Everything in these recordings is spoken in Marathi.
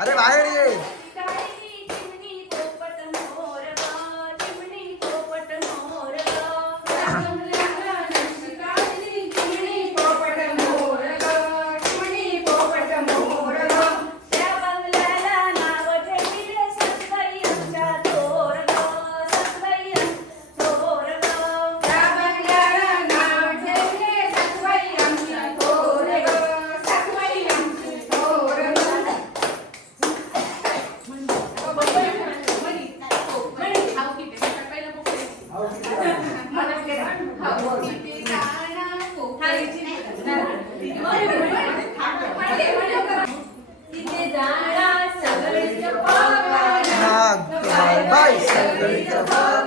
अरे बाहर ये the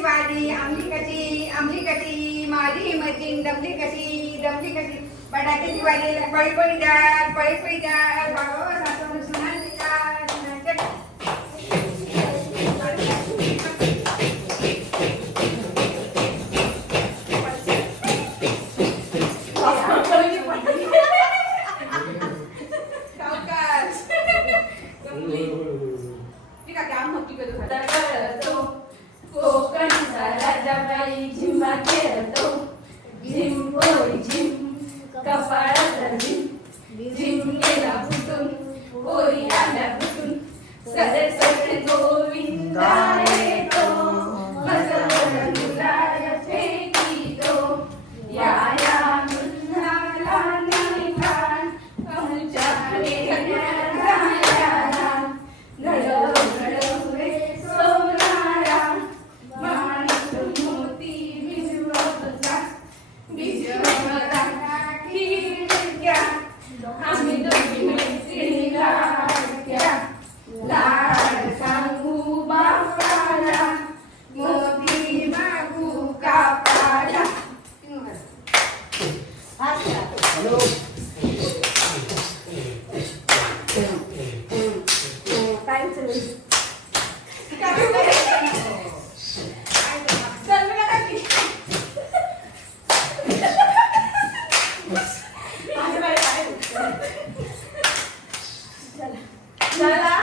कशी भाजी आमली कशी आमली कशी माझी मशीन दमली कशी दमली कशी. बटाट्याची भाजी पळी पळी द्या पळी पळी द्या बाबा Dabai.